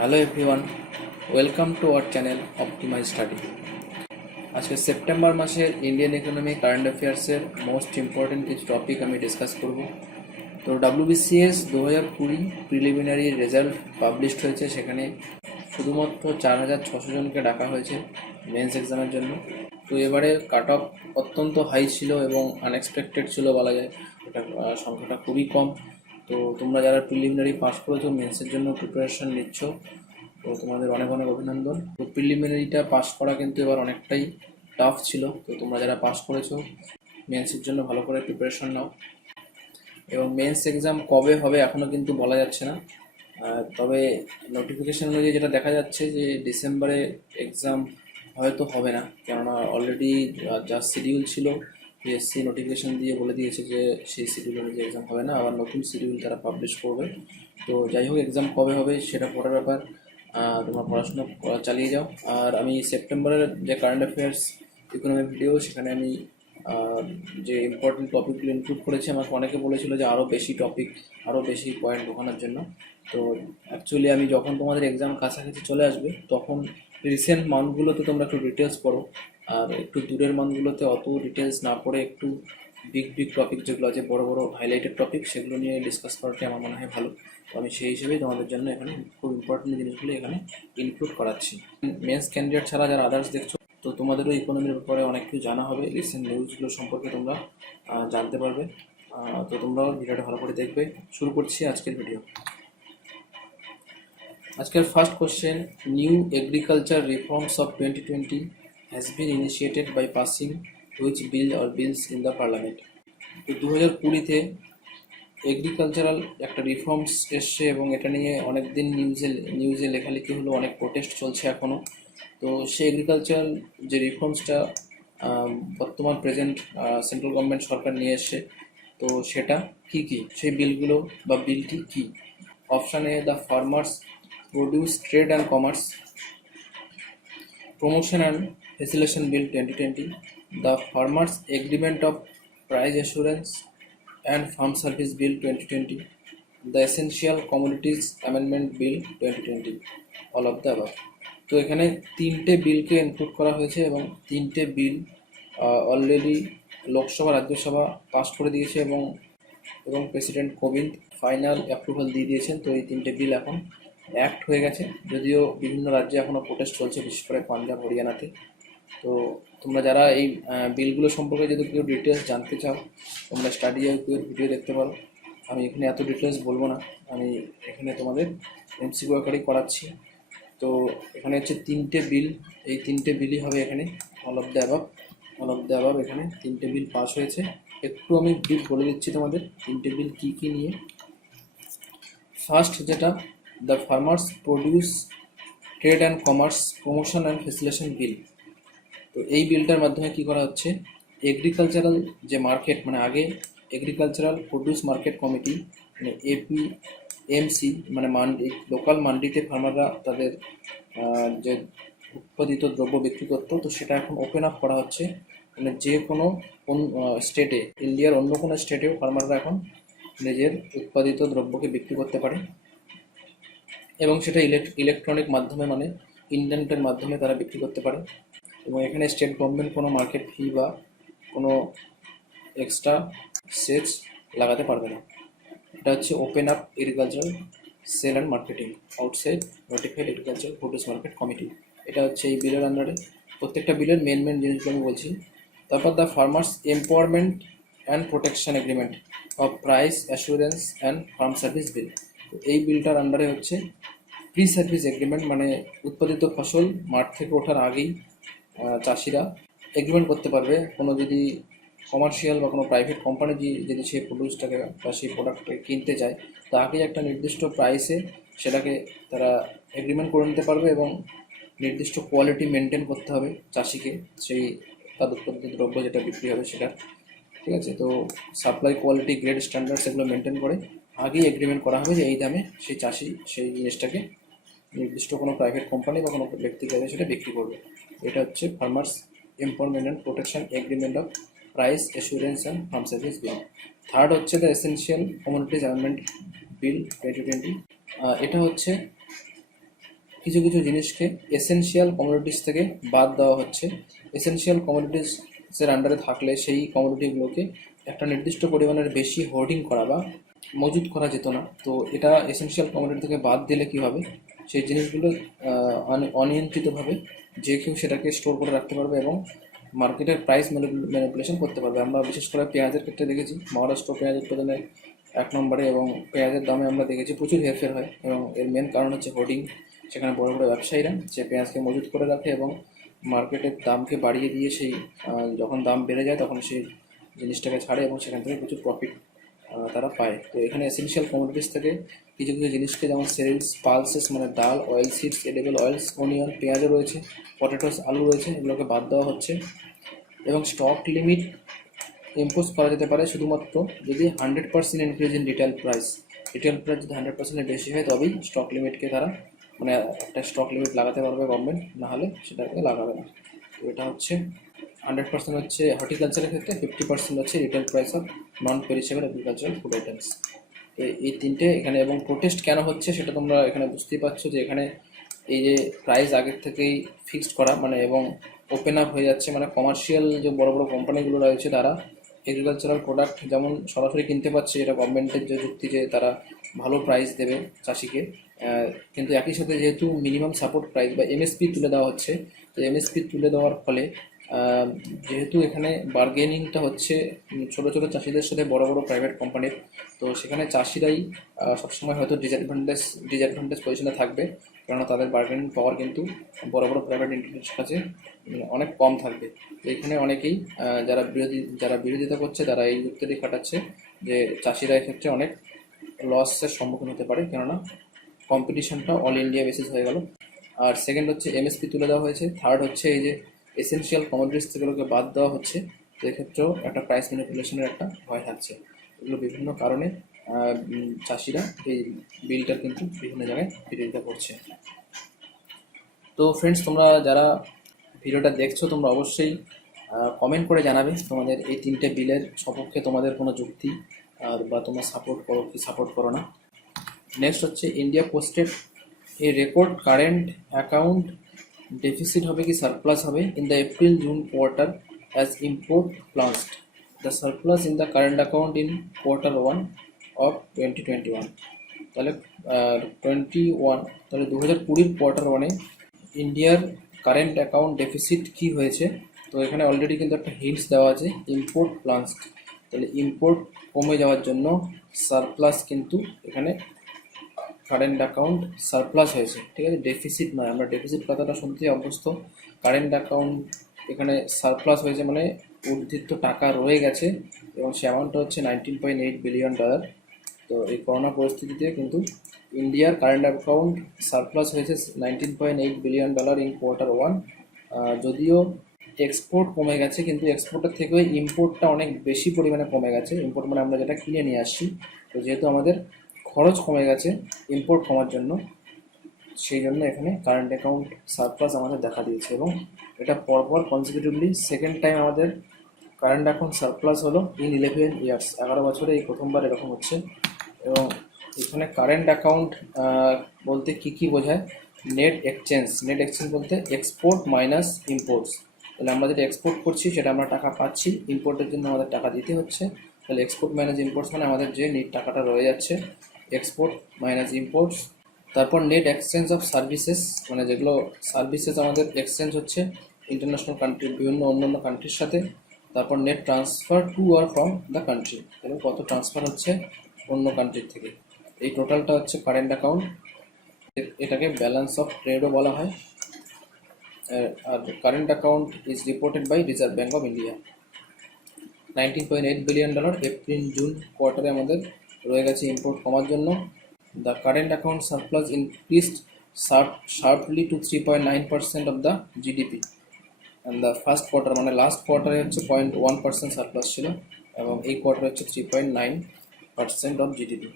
Hello everyone, welcome to our channel optimize study. আজকে September মাসের Indian economy current অ্যাফেয়ার্সের most important কিছু topic আমি ডিসকাস করব। তো WBCS 2020 প্রিলিমিনারি রেজাল্ট পাবলিশড হয়েছে। সেখানে শুধুমাত্র 4600 জনকে ডাকা হয়েছে মেন্স এক্সামের জন্য। তো এবারে কাট অফ অত্যন্ত হাই ছিল এবং আনএক্সপেক্টেড ছিল বলা যায়। এটা সংখ্যাটা খুবই কম। তো তোমরা যারা প্রিলিমিনারি পাস করেছো, মেন্সের জন্য প্রিপারেশন নিচ্ছ, তো তোমাদের অনেক অনেক অভিনন্দন। তো প্রিলিমিনারিটা পাস করা কিন্তু এবার অনেকটাই টাফ ছিল। তো তোমরা যারা পাস করেছো, মেন্সের জন্য ভালো করে প্রিপারেশন নাও। এবং মেন্স এক্সাম কবে হবে এখনও কিন্তু বলা যাচ্ছে না। তবে নোটিফিকেশন অনুযায়ী যেটা দেখা যাচ্ছে যে ডিসেম্বরে এক্সাম হয়তো হবে না, কেননা অলরেডি যা শিডিউল ছিল পিএসসি নোটিফিকেশন দিয়ে বলে দিয়েছে যে সেই শিডিউল অনুযায়ী এক্সাম হবে না, আবার নতুন শিডিউল তারা পাবলিশ করবে। তো যাই হোক, এক্সাম কবে হবে সেটা পরের ব্যাপার। তোমরা পড়াশোনা চালিয়ে যাও। আর আমি সেপ্টেম্বরের যে কারেন্ট অ্যাফেয়ার্স ইকোনমি ভিডিও, সেখানে আমি যে ইম্পর্টেন্ট টপিকগুলো ইনক্লুড করেছি। আমাকে অনেকে বলেছিল যে আরও বেশি টপিক, আরও বেশি পয়েন্ট ঢোকানোর জন্য। তো অ্যাকচুয়ালি আমি যখন তোমাদের এক্সাম কাছাকাছি চলে আসবে, তখন রিসেন্ট মান্থগুলোতে তোমরা একটু ডিটেলস পড়ো, আর একটু দূরের মান্থগুলোতে অত ডিটেলস না পড়ে একটু বিগ টপিক যেগুলো আছে, বড় বড় হাইলাইটেড টপিক, সেগুলো নিয়ে ডিসকাস করাটাই আমার মনে হয় ভালো। তো আমি সেই হিসেবেই তোমাদের জন্য এখানে খুব ইম্পর্টেন্ট জিনিসগুলো এখানে ইনক্লুড করাচ্ছি। মেন্স ক্যান্ডিডেট ছাড়া যারা আদার্স দেখছো, তো তোমাদেরও ইকোনমির ব্যাপারে অনেক কিছু জানা হবে। রিসেন্ট নিউজগুলো সম্পর্কে তোমরা জানতে পারবে। তো তোমরাও ভিডিওটা ভালো করে দেখবে। শুরু করছি আজকের ভিডিও। আজকের first question, new agriculture reforms of 2020 has been initiated by passing which bill or bills in the parliament. তো 2020-তে এগ্রিকালচারাল একটা রিফর্মস এসছে এবং এটা নিয়ে অনেক দিন নিউজে লেখালেখি হলো, অনেক প্রোটেস্ট চলছে এখনও। তো সেই এগ্রিকালচারাল যে রিফর্মসটা বর্তমান প্রেজেন্ট সেন্ট্রাল গভর্নমেন্ট সরকার নিয়ে এসছে, তো সেটা কি কি, সেই বিলগুলো বা বিলটি কি? Option A, the farmers produce trade and commerce promotion and facilitation bill 2020, the farmers agreement of price assurance and farm service bill 2020, the essential commodities amendment bill 2020, all of the above. তো এখানে তিনটে বিলকে include করা হয়েছে এবং তিনটে bill already Lok Sabha Rajya Sabha pass করে দিয়েছে এবং প্রেসিডেন্ট কোবিন্দ ফাইনাল অ্যাপ্রুভাল দিয়ে দিয়েছেন। তো এই তিনটে বিল এখন অ্যাক্ট হয়ে গেছে, যদিও বিভিন্ন রাজ্যে এখনও প্রোটেস্ট চলছে, বিশেষ করে পাঞ্জাব, হরিয়ানাতে। তো তোমরা যারা এই বিলগুলো সম্পর্কে যদি কেউ ডিটেলস জানতে চাও, তোমরা স্টাডি কেউ ভিডিও দেখতে পারো। আমি এখানে এত ডিটেলস বলবো না, আমি এখানে তোমাদের এমসিকিউ আকারেই করাচ্ছি। তো এখানে হচ্ছে তিনটে বিল, এই তিনটে বিলই হবে এখানে অল অফ দ্য অ্যাবাভ। এখানে তিনটে বিল পাস হয়েছে। একটু আমি বিল বলে দিচ্ছি তোমাদের, তিনটে বিল কী কী নিয়ে। ফার্স্ট যেটা, the farmers produce trade and commerce promotion and facilitation bill. তো এই বিলটার মাধ্যমে কি করা হচ্ছে, এগ্রিকালচারাল যে মার্কেট, মানে আগে এগ্রিকালচারাল প্রডিউস মার্কেট কমিটি, মানে APMC, মানে মান্ডি, লোকাল মান্ডিতে ফার্মাররা তাদের যে উৎপাদিত দ্রব্য বিক্রি করতো, তো সেটা এখন ওপেন আপ করা হচ্ছে। মানে যে কোনো স্টেটে, ইন্ডিয়ার অন্য কোনো স্টেটেও ফার্মাররা এখন নিজের উৎপাদিত দ্রব্যকে বিক্রি করতে পারে এবং সেটা ইলেকট্রনিক মাধ্যমে, মানে ইন্টারনেটের মাধ্যমে তারা বিক্রি করতে পারে। এবং এখানে স্টেট গভর্নমেন্ট কোনো মার্কেট ফি বা কোনো এক্সট্রা সেচ লাগাতে পারবে না। এটা হচ্ছে open up agricultural sale and marketing outside notified agricultural produce market committee. এটা হচ্ছে এই বিলের আন্ডারে। প্রত্যেকটা বিলের মেন জিনিসগুলো আমি বলছি। তারপর the farmers empowerment and protection agreement of price assurance and farm service bill. এই বিলটার আন্ডারে হচ্ছে প্রি সার্ভিস এগ্রিমেন্ট, মানে উৎপাদিত ফসল মাঠ থেকে ওঠার আগেই চাষিরা এগ্রিমেন্ট করতে পারবে। কোনো যদি কমার্শিয়াল বা কোনো প্রাইভেট কোম্পানি যদি সেই প্রডিউসটাকে বা সেই প্রোডাক্টটাকে কিনতে চায়, তো আগেই একটা নির্দিষ্ট প্রাইসে সেটাকে তারা এগ্রিমেন্ট করে নিতে পারবে এবং নির্দিষ্ট কোয়ালিটি মেনটেন করতে হবে চাষিকে, সেই তার উৎপাদিত দ্রব্য যেটা বিক্রি হবে সেটা। ঠিক আছে, তো সাপ্লাই কোয়ালিটি গ্রেড স্ট্যান্ডার্ডস এগুলো মেনটেন করে আগেই এগ্রিমেন্ট করা হবে যে এই দামে সেই চাষি সেই জিনিসটাকে নির্দিষ্ট কোনো প্রাইভেট কোম্পানি বা কোনো ব্যক্তির কাছে সেটা বিক্রি করবে। এটা হচ্ছে farmers empowerment and protection agreement of price assurance and farm service bill. Third হচ্ছে the essential commodities amendment bill 2020। এটা হচ্ছে কিছু কিছু জিনিসকে এসেনশিয়াল কমোডিটিস থেকে বাদ দেওয়া হচ্ছে। এসেনশিয়াল কমোডিটিসের আন্ডারে থাকলে সেই কমোডিটিগুলোকে একটা নির্দিষ্ট পরিমাণের বেশি হোর্ডিং করা বা মজুত করা যেত না। তো এটা এসেনশিয়াল কমোডিটি থেকে বাদ দিলে কী হবে, সেই জিনিসগুলো অনিয়ন্ত্রিতভাবে যে কেউ সেটাকে স্টোর করে রাখতে পারবে এবং মার্কেটের প্রাইস ম্যানিপুলেশন করতে পারবে। আমরা বিশেষ করে পেঁয়াজের ক্ষেত্রে দেখেছি, মহারাষ্ট্র পেঁয়াজ উৎপাদনে 1 নম্বরে, এবং পেঁয়াজের দামে আমরা দেখেছি প্রচুর হেরফের হয়, এবং এর মেন কারণ হচ্ছে হোর্ডিং। সেখানে বড় বড় ব্যবসায়ীরা যে পেঁয়াজকে মজুত করে রাখে এবং মার্কেটের দামকে বাড়িয়ে দিয়ে সেই যখন দাম বেড়ে যায় তখন সেই জিনিসটাকে ছাড়ে এবং সেখান থেকে প্রচুর প্রফিট তারা পায়। তো এখানে এসেনশিয়াল কমোডিটিস থেকে কিছু কিছু জিনিসকে, যেমন সেরিয়ালস, পালসেস মানে ডাল, oil seeds, edible oils, onion, পেঁয়াজও রয়েছে, পটেটোস, আলু রয়েছে, এগুলোকে বাদ দেওয়া হচ্ছে। এবং স্টক লিমিট ইম্পোজ করা যেতে পারে শুধুমাত্র যদি 100% ইনক্রিজ ইন রিটেল প্রাইস যদি 100%-এর বেশি হয় তবেই স্টক লিমিটকে তারা মানে একটা স্টক লিমিট লাগাতে পারবে গভর্নমেন্ট, না হলে সেটাকে লাগাবে না। তো এটা হচ্ছে 100% হচ্ছে হর্টিকালচারের ক্ষেত্রে, 50% হচ্ছে retail price of non perishable agricultural food items. তো এই তিনটে এখানে, এবং প্রোটেস্ট কেন হচ্ছে সেটা তোমরা এখানে বুঝতেই পারছো যে এখানে এই যে প্রাইস আগের থেকেই ফিক্সড করা মানে এবং ওপেন আপ হয়ে যাচ্ছে, মানে কমার্শিয়াল যে বড় বড় কোম্পানিগুলো রয়েছে তারা এগ্রিকালচারাল প্রোডাক্ট যেমন সরাসরি কিনতে পাচ্ছে, এটা গভর্নমেন্টের যে যুক্তি যে তারা ভালো প্রাইস দেবে চাষিকে, কিন্তু একই সাথে যেহেতু মিনিমাম সাপোর্ট প্রাইস বা এমএসপি তুলে দেওয়া হচ্ছে, তো এমএসপি তুলে দেওয়ার ফলে যেহেতু এখানে বার্গেনিংটা হচ্ছে ছোটো ছোটো চাষিদের সাথে বড় বড় প্রাইভেট কোম্পানির, তো সেখানে চাষিরাই সবসময় হয়তো ডিসঅ্যাডভান্টেজ পজিশনে থাকবে, কেননা তাদের বার্গেনিং পাওয়ার কিন্তু বড় বড় প্রাইভেট এন্টিটির কাছে অনেক কম থাকবে। তো এখানে অনেকেই যারা বিরোধিতা করছে তারা এই যুক্তিটি খাটাচ্ছে যে চাষিরা এক্ষেত্রে অনেক লসের সম্মুখীন হতে পারে, কেননা কম্পিটিশনটা অল ইন্ডিয়া বেসিস হয়ে গেল। আর সেকেন্ড হচ্ছে এমএসপি তুলে দেওয়া হয়েছে। থার্ড হচ্ছে এই যে এসেনশিয়াল কমোডিটিস থেকেগুলোকে বাদ দেওয়া হচ্ছে, তো এক্ষেত্রেও একটা প্রাইস ম্যানিপুলেশনের একটা ভয় থাকছে। এগুলো বিভিন্ন কারণে চাষিরা এই বিলটার কিন্তু বিভিন্ন জায়গায় বিরোধিতা করছে। তো ফ্রেন্ডস, তোমরা যারা ভিডিওটা দেখছো তোমরা অবশ্যই কমেন্ট করে জানাবে তোমাদের এই তিনটে বিলের সপক্ষে তোমাদের কোনো যুক্তি বা তোমরা সাপোর্ট করো কি সাপোর্ট করো না। নেক্সট হচ্ছে India posted a record current account deficit হবে কি সারপ্লাস হবে in the April June quarter as import plunged the surplus in the current account in Q1 of 2021। তাহলে 21 তাহলে 2020 Q1-এ ইন্ডিয়ার কারেন্ট অ্যাকাউন্ট ডেফিসিট কি হয়েছে। তো এখানে অলরেডি কিন্তু একটা হিন্টস দেওয়া আছে, ইম্পোর্ট প্লান্সড। তাহলে ইম্পোর্ট কমে যাওয়ার জন্য সারপ্লাস কিন্তু এখানে কারেন্ট অ্যাকাউন্ট সারপ্লাস হয়েছে, ঠিক আছে, ডেফিসিট নয়। আমরা ডেফিসিট কথাটা শুনতে অভ্যস্ত, কারেন্ট অ্যাকাউন্ট এখানে সারপ্লাস হয়েছে মানে উদ্ধৃত টাকা রয়ে গেছে, এবং সে অ্যামাউন্টটা হচ্ছে $19.8 বিলিয়ন। তো এই করোনা পরিস্থিতিতে কিন্তু ইন্ডিয়ার কারেন্ট অ্যাকাউন্ট সারপ্লাস হয়েছে $19.8 বিলিয়ন ইন Q1। যদিও এক্সপোর্ট কমে গেছে, কিন্তু এক্সপোর্টের থেকেও ইম্পোর্টটা অনেক বেশি পরিমাণে কমে গেছে। ইম্পোর্ট মানে আমরা যেটা কিনে নিয়ে আসছি, তো যেহেতু আমাদের খরচ কমে গেছে ইম্পোর্ট কমার জন্য, সেই জন্য এখানে কারেন্ট অ্যাকাউন্ট সারপ্লাস আমাদের দেখা দিয়েছে, এবং এটা পরপর কনসিকিউটিভলি সেকেন্ড টাইম আমাদের কারেন্ট অ্যাকাউন্ট সারপ্লাস হলো ইন 11 ইয়ার্স, 11 বছরে এই প্রথমবার এরকম হচ্ছে। এবং এখানে কারেন্ট অ্যাকাউন্ট বলতে কী বোঝায়, নেট এক্সচেঞ্জ বলতে এক্সপোর্ট মাইনাস ইম্পোর্টস। তাহলে আমরা যেটা এক্সপোর্ট করছি সেটা আমরা টাকা পাচ্ছি, ইম্পোর্টের জন্য আমাদের টাকা দিতে হচ্ছে। তাহলে এক্সপোর্ট মাইনাস ইম্পোর্টস মানে আমাদের যে নেট টাকাটা রয়ে যাচ্ছে, এক্সপোর্ট মাইনাস ইম্পোর্টস। তারপর নেট এক্সচেঞ্জ অফ সার্ভিসেস, মানে যেগুলো সার্ভিসেস আমাদের এক্সচেঞ্জ হচ্ছে ইন্টারন্যাশনাল কান্ট্রি, বিভিন্ন অন্যান্য কান্ট্রির সাথে। তারপর net transfer to are from the country, এবং কত ট্রান্সফার হচ্ছে অন্য কান্ট্রির থেকে। এই টোটালটা হচ্ছে কারেন্ট অ্যাকাউন্ট, এটাকে ব্যালেন্স অফ ট্রেডও বলা হয়। আর current account is reported by Reserve bank of India. $19.8 billion April June কোয়ার্টারে আমাদের রয়ে গেছে ইম্পোর্ট কমার জন্য। The current account surplus increased sharply to 3.9% of the GDP, and the first quarter মানে লাস্ট কোয়ার্টারে হচ্ছে 0.1% সারপ্লাস ছিল, এবং এই কোয়ার্টারে হচ্ছে 3.9% of GDP.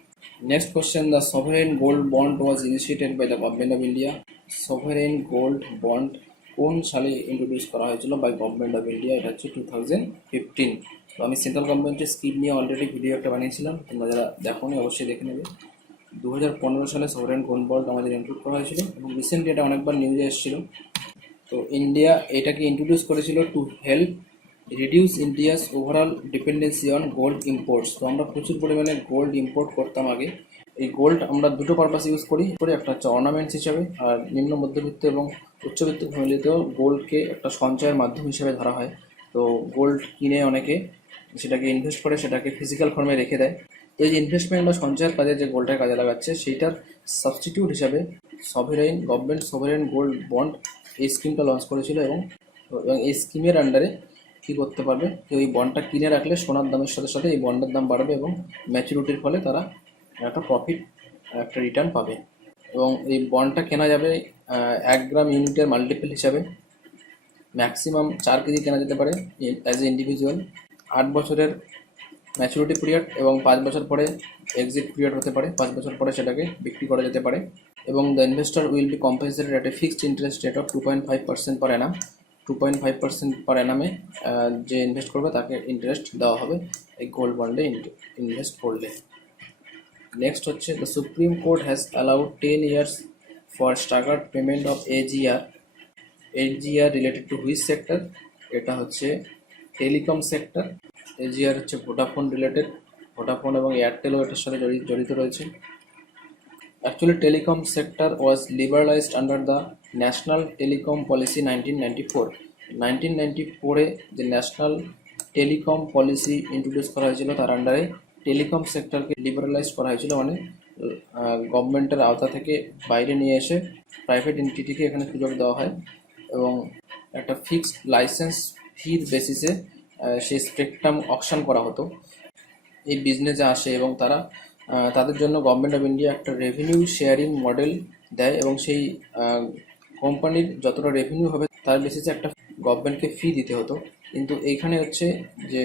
Next question, the sovereign gold bond was initiated by the government of India. Sovereign gold bond কোন সালে ইন্ট্রোডিউস করা হয়েছিল বাই গভর্নমেন্ট অফ ইন্ডিয়া? এটা হচ্ছে 2015। তো আমি সেন্ট্রাল গভর্নমেন্টের স্কিম নিয়ে অলরেডি ভিডিও একটা বানিয়েছিলাম, তোমরা যারা দেখোনি অবশ্যই দেখে নেবে। 2015 সালে সভারেন গোল্ড বন্ড আমাদের ইনক্লুড করা হয়েছিল এবং রিসেন্টলি এটা অনেকবার নিউজে এসেছিল। তো ইন্ডিয়া এটাকে ইন্ট্রোডিউস করেছিল to help reduce India's overall dependency on gold imports. তো আমরা প্রচুর পরিমাণে গোল্ড ইম্পোর্ট করতাম আগে। এই গোল্ড আমরা দুটো পারপাস ইউজ করি, একটা হচ্ছে অর্নামেন্টস হিসাবে, আর নিম্ন মধ্যবিত্ত এবং উচ্চবিত্ত ফ্যামিলিতেও গোল্ডকে একটা সঞ্চয়ের মাধ্যম হিসেবে ধরা হয়। তো গোল্ড কিনে অনেকে সেটাকে ইনভেস্ট করে, সেটাকে ফিজিক্যাল ফর্মে রেখে দেয়। তো এই যে ইনভেস্টমেন্ট বা সঞ্চয়ের কাজে যে গোল্ডের কাজে লাগাচ্ছে, সেইটার সাবস্টিটিউট হিসাবে গভর্নমেন্ট সভারেন গোল্ড বন্ড এই স্কিমটা লঞ্চ করেছিল এবং এই স্কিমের আন্ডারে কী করতে পারবে, কেউ এই বন্ডটা কিনে রাখলে সোনার দামের সাথে সাথে এই বন্ডের দাম বাড়বে এবং ম্যাচুরিটির ফলে তারা একটা প্রফিট, একটা রিটার্ন পাবে। এবং এই বন্ডটা কেনা যাবে 1 গ্রাম ইউনিটের মাল্টিপল হিসাবে। ম্যাক্সিমাম 4 কেজি কেনা যেতে পারে অ্যাজ এ ইন্ডিভিজুয়াল। 8 বছরের ম্যাচুরিটি পিরিয়ড এবং 5 বছর পরে এক্সিট পিরিয়ড হতে পারে। 5 বছর পরে সেটাকে বিক্রি করা যেতে পারে। এবং the investor will be compensated at a fixed interest rate of 2.5% পার অ্যানাম। 2.5% পার অ্যানামে যে ইনভেস্ট করবে তাকে ইন্টারেস্ট দেওয়া হবে এই গোল্ড বন্ডে ইনভেস্ট করলে। নেক্সট হচ্ছে the Supreme Court has allowed 10 years for staggered payment of AGR related to which sector? এটা হচ্ছে টেলিকম সেক্টর। এজিআর হচ্ছে ভোডাফোন রিলেটেড, ভোডাফোন এবং এয়ারটেলও এটার সাথে জড়িত রয়েছে। Actually, telecom sector was liberalized under the National Telecom Policy 1994. 1994 যে ন্যাশনাল টেলিকম পলিসি ইন্ট্রোডিউস করা হয়েছিল, তার আন্ডারে টেলিকম সেক্টরকে লিবারালাইজ করা হয়েছিল। মানে গভর্নমেন্টের আওতা থেকে বাইরে নিয়ে এসে প্রাইভেট এন্টিটিকে এখানে সুযোগ দেওয়া হয় এবং একটা ফিক্সড লাইসেন্স ফির বেসিসে সেই স্পেকট্রাম অকশন করা হতো এই বিজনেসে আসে এবং তাদের জন্য গভর্নমেন্ট অফ ইন্ডিয়া একটা রেভিনিউ শেয়ারিং মডেল দেয় এবং সেই কোম্পানির যতটা রেভিনিউ হবে তার বেসিসে একটা গভর্নমেন্টকে ফি দিতে হতো। কিন্তু এইখানে হচ্ছে যে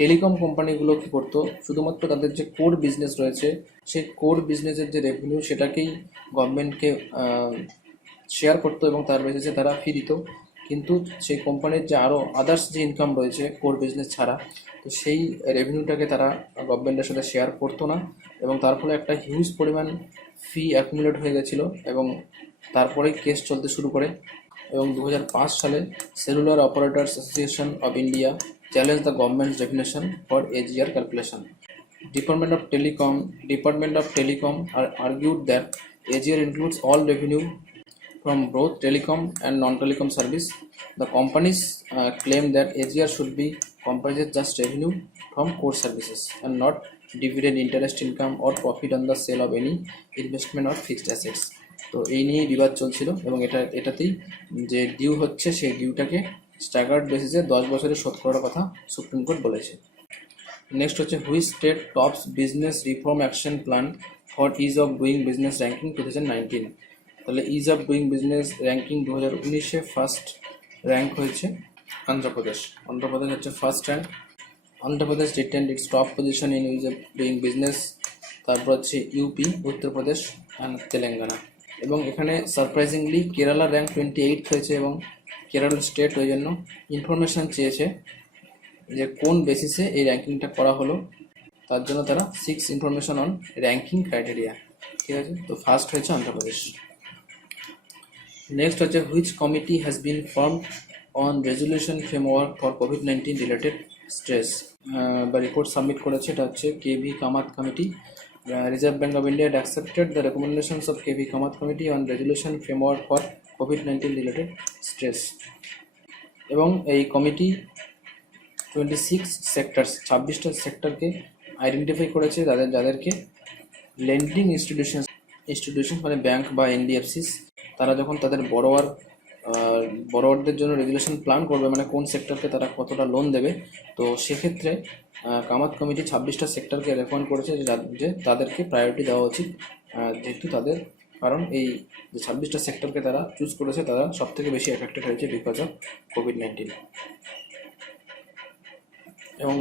টেলিকম কোম্পানিগুলো কী করতো, শুধুমাত্র তাদের যে কোর বিজনেস রয়েছে সেই কোর বিজনেসের যে রেভিনিউ সেটাকেই গভর্নমেন্টকে শেয়ার করতো এবং তার বেসিসে তারা ফি দিত। কিন্তু সেই কোম্পানির যে আরও আদার্স যে ইনকাম রয়েছে কোর বিজনেস ছাড়া, তো সেই রেভিনিউটাকে তারা গভর্নমেন্টের সাথে শেয়ার করতো না এবং তার ফলে একটা হিউজ পরিমাণ ফি অ্যাকুমুলেট হয়ে গেছিলো এবং তারপরেই কেস চলতে শুরু করে। এবং 2005 সালে cellular operators association of India challenge the government's definition for AGR calculation. Department of Telecom argued that AGR includes all revenue from both telecom and non-telecom service. The companies claim that AGR should be comprises just revenue from core services and not dividend, interest income or profit on the sale of any investment or fixed assets. তো এই নিয়ে বিবাদ চলছিল এবং এটাতেই যে due হচ্ছে সেই ডিউটাকে স্ট্যাগার্ড বেসিসে 10 বছরে শোধ করার কথা সুপ্রিম কোর্ট বলেছে। নেক্সট হচ্ছে which state tops business reform action plan for ease of doing business ranking 2019। তাহলে ease of doing business ranking 2019-এ ফার্স্ট র্যাঙ্ক হয়েছে অন্ধ্রপ্রদেশ হচ্ছে first rank. Andhra Pradesh retained its top position in ease of doing business. তারপর হচ্ছে UP, Uttar Pradesh and Telangana. এবং এখানে surprisingly Kerala rank 28 হয়েছে এবং কেরালা স্টেট ওই জন্য ইনফরমেশান চেয়েছে যে কোন বেসিসে এই র্যাঙ্কিংটা করা হলো, তার জন্য তারা 6 ইনফরমেশন অন র্যাঙ্কিং ক্রাইটেরিয়া। ঠিক আছে, তো ফার্স্ট হয়েছে অন্ধ্রপ্রদেশ। নেক্সট হচ্ছে which committee has been formed on resolution framework for কোভিড-19 রিলেটেড স্ট্রেস বা রিপোর্ট সাবমিট করেছে, এটা হচ্ছে KV Kamath committee. Reserve bank of India accepted the recommendations of KV Kamath committee on resolution framework for কোভিড-19 related stress. এবং এই committee 26 sectors 26টা সেক্টরকে আইডেন্টিফাই করেছে যাদেরকে লেন্ডিং ইনস্টিটিউশন মানে ব্যাংক বা এনবিএফসিস তারা যখন তাদের বড়োয়ারদের জন্য রেগুলেশন প্ল্যান করবে, মানে কোন সেক্টরকে তারা কতটা লোন দেবে, তো সেক্ষেত্রে কামাত কমিটি 26টা সেক্টরকে রেকমেন্ড করেছে যে তাদেরকে প্রায়োরিটি দেওয়া উচিত, যেহেতু কারণ এই যে 26টা সেক্টরকে তারা চুজ করেছে তারা সব থেকে বেশি এফেক্টেড হয়েছে বিকজ অফ কোভিড-19। এবং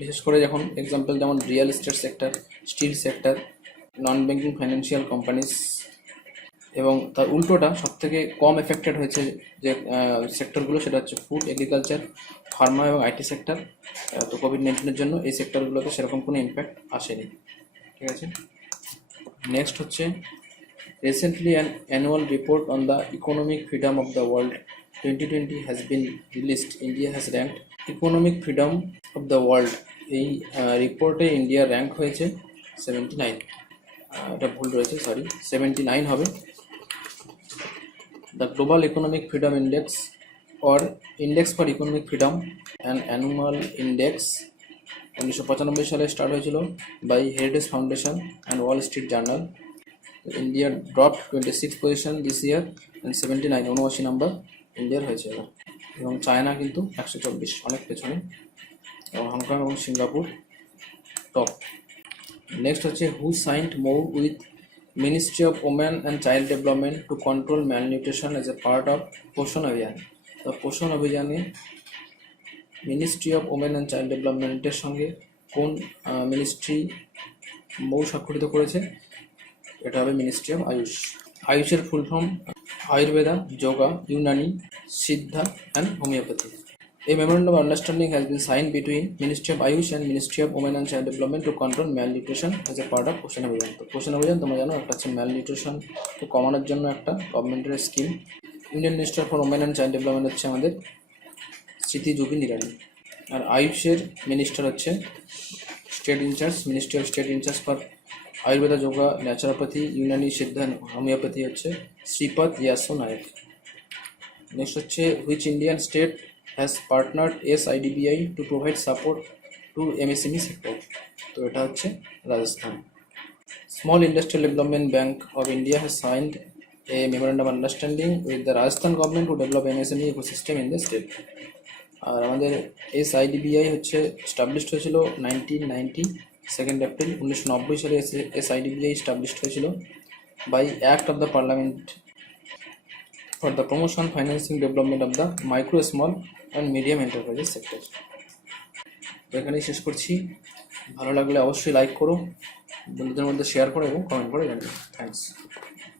বিশেষ করে যখন এক্সাম্পল যেমন real estate sector, still sector, non banking financial companies, এবং তার উল্টোটা সবথেকে কম এফেক্টেড হয়েছে যে সেক্টরগুলো সেটা হচ্ছে ফুড, এগ্রিকালচার, ফার্মা এবং আইটি সেক্টর। তো কোভিড-19-এর জন্য এই সেক্টরগুলোতে সেরকম কোনো ইম্প্যাক্ট আসেনি। ঠিক আছে। নেক্সট হচ্ছে recently an annual report on the economic freedom of the world 2020 has been released. India has ranked economic freedom of the world. এই রিপোর্টে ইন্ডিয়া র্যাঙ্ক হয়েছে 79, এটা ভুল রয়েছে, সরি, 79 হবে। The Global Economic Freedom Index or Index for Economic Freedom, an annual index 1995 সালে start হয়েছিল by heritage foundation and Wall Street Journal. India dropped 26 position this year and 79, 79 number ইন্ডিয়ার হয়েছে এবার। এবং চায়না কিন্তু 124, অনেক পেছনে, এবং হংকং এবং সিঙ্গাপুর টপ। নেক্সট হচ্ছে who signed more with ministry of women and child development to control malnutrition as a part of Poshan Abhiyaan. তো পোষণ অভিযানে ministry of women and child ডেভেলপমেন্টের সঙ্গে কোন মিনিস্ট্রি মৌ স্বাক্ষরিত করেছে? এটা হবে মিনিস্ট্রি অফ আয়ুষ। আয়ুষের full form Ayurveda, yoga, Unani, Siddha and homeopathy. A memorandum of understanding has been signed between Ministry of Ayush and Ministry of Women and Child Development to control malnutrition as a part of পোষণ অভিযান। তো পোষণ অভিযান তোমরা জানো একটা হচ্ছে malnutrition তো কমানোর জন্য একটা গভর্নমেন্টের scheme. Indian minister for women and child development হচ্ছে আমাদের স্মৃতি জুবিন ইরানি। আর আয়ুষের মিনিস্টার হচ্ছে state incharge, ministry of state incharge for Ayurveda, yoga, naturopathy, Unani, Siddha, homoeopathy হচ্ছে শ্রীপদ ইয়াসো নায়ক। নেক্সট হচ্ছে which Indian state has partnered SIDBI to provide support to MSME sector? তো এটা হচ্ছে Rajasthan. Small Industrial Development Bank of India has signed a memorandum of understanding with the Rajasthan government to develop MSME ecosystem in the state. আর আমাদের SIDBI হচ্ছে established হয়েছিল 1990 2nd April 1990 সালে SIDBI established হয়েছিল by Act of the Parliament for the promotion, financing, development of the micro, small and medium enterprises sector. তো এখানেই শেষ করছি। ভালো লাগলে অবশ্যই লাইক করো, বন্ধুদের মধ্যে শেয়ার করো এবং কমেন্ট করে জানাও। থ্যাঙ্কস।